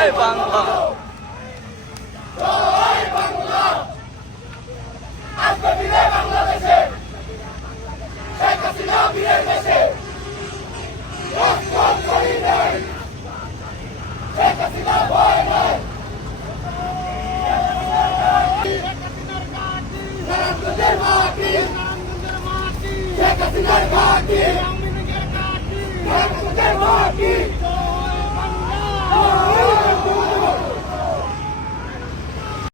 জয় বাংলা। জয় বাংলা। আজকে দিনে বাংলাদেশে শেখ হাসিনা বীরের দেশে রক্ত ছড়ি নেই, শেখ হাসিনা ভয় নয়। নারায়ণগঞ্জের মাটি, শেখ হাসিনার ঘাঁটি, নারায়ণগঞ্জের মাটি।